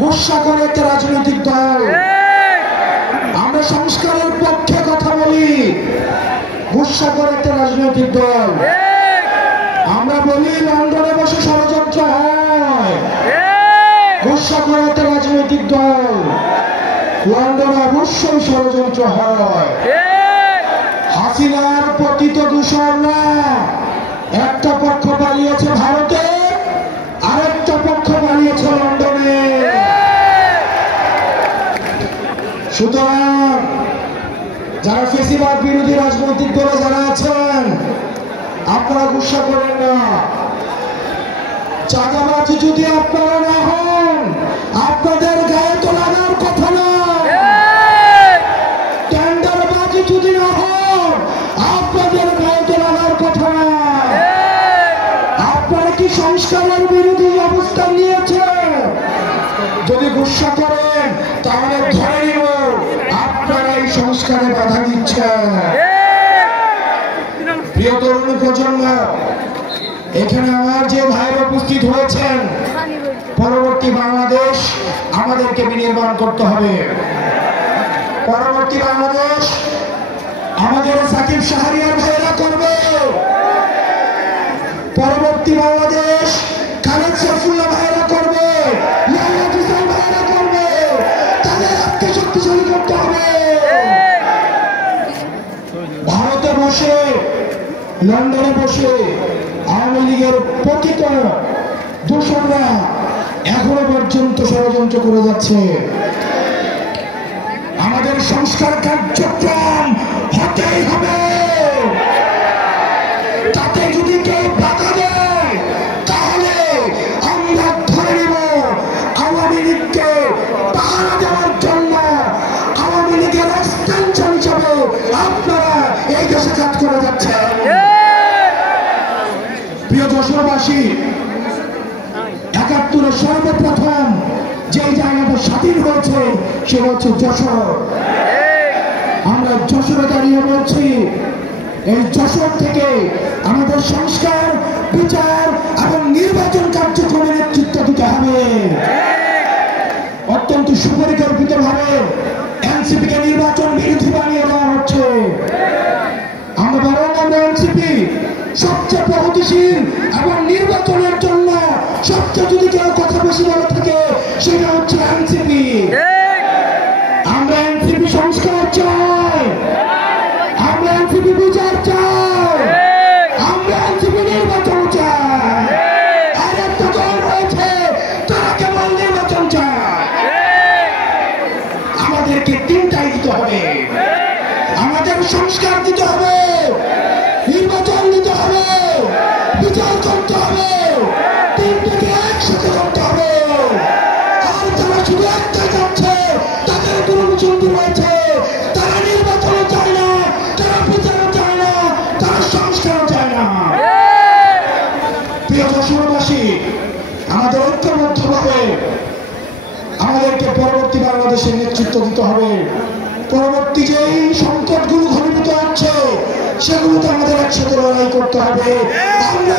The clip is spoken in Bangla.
গুসা করে একটা রাজনৈতিক দল। আমরা সংস্কারের পক্ষে কথা বলি, গুসা করে একটা রাজনৈতিক দল। আমরা বলি লন্ডনে বসে ষড়যন্ত্র হয়, গুসা করে একটা রাজনৈতিক দল। লন্ডনে অবশ্যই ষড়যন্ত্র হয়। হাসিনার পতিত দূষণরা একটা পক্ষ পালিয়েছে ভারতে, আরেকটা পক্ষ পালিয়েছে লন্ডনে। সুতরাং যারা ফেসিবাদ বিরোধী রাজনৈতিক দলে যারা আছেন, আপনারা গুসা করেন না। চাঁদাবাজি যদি আপনারা না হন, আপনাদের গায়ে তো লাগার কথা না। টেন্ডারবাজি যদি না হন, আপনাদের গায়ে তো লাগার কথা না। আপনারা কি সংস্কারের বিরোধী অবস্থান নিয়েছেন? যদি গুসা করেন তাহলে ধরে নিব আপনারা এই সংস্কারে বাধা দিচ্ছেন। প্রিয় তরুণ প্রজন্ম, এখানে আমার যে ভাইরা উপস্থিত হয়েছেন, পরবর্তী বাংলাদেশ আমাদেরকে বিনির্মাণ করতে হবে। পরবর্তী বাংলাদেশ আমাদের সাকিব শাহরিয়ার ভাইরা করবে। পরবর্তী বাংলাদেশ খালেদ সাইফুল্লাহ ভাইরা করবে, ভাইরা করবে। তাদের হাতকে শক্তিশালী করতে হবে। ভারতে বসে, লন্ডনে বসে আওয়ামী লীগের পতিত দূষণরা এখনো পর্যন্ত ষড়যন্ত্র করে যাচ্ছে। আমাদের সংস্কার কার্যক্রম হতেই হবে। তাতে যদি কেউ বাধা দেয় তাহলে আমরা ধরে নিব আওয়ামী লীগকে পাহারা দেওয়ার জন্য আওয়ামী লীগের এক্সটেনশন হিসাবে আপনারা এই দেশে কাজ করে যাচ্ছেন। প্রিয় যশোরবাসী, ৭১ সর্বপ্রথম যে জায়গাটা স্বাধীন হয়েছে সেটা হচ্ছে যশোর। আমরা যশোরে দাঁড়িয়ে বলছি, এই যশোর থেকে আমাদের সংস্কার, বিচার এবং নির্বাচন কার্যক্রমের নেতৃত্ব দিতে হবে। অত্যন্ত সুপরিকল্পিত ভাবে এনসিপি কে নির্বাচন বিরোধী বানিয়ে দেওয়া হচ্ছে। আমরা বরং আমরা এনসিপি সবচেয়ে প্রগতিশীল এবং নির্বাচনের জন্য সবচেয়ে যদি কেউ কথা বেশি বলে থাকে সেটা হচ্ছে এনসিপি। আমরা এনসিপি সংস্কার চাই, আমরা এনসিপি বিচার চাই, আমরা এনসিপি নির্বাচন চাই। আর একটা দল রয়েছে তারা কেবল নির্বাচন চায়। আমাদেরকে তিনটাই দিতে হবে। আমাদের সংস্কার দিতে হবে, নির্বাচন দিতে হবে, বিচার করতে হবে। তিনটাকে একসাথে করতে হবে। আর যারা শুধু একটাই যাচ্ছে তাদের কোনো চলতি রয়েছে। তারা নির্বাচনও চায় না, তারা বিচারও চায় না, তারা সংস্কারও চায় না। প্রিয় যশোরবাসী, আমাদের ঐক্যবদ্ধভাবে আমাদেরকে পরবর্তী বাংলাদেশের নেতৃত্ব দিতে হবে। পরবর্তী যেই সংকটগুলো ঘনীভূত হচ্ছে সেগুলোতে আমাদের একসাথে লড়াই করতে হবে। আমরা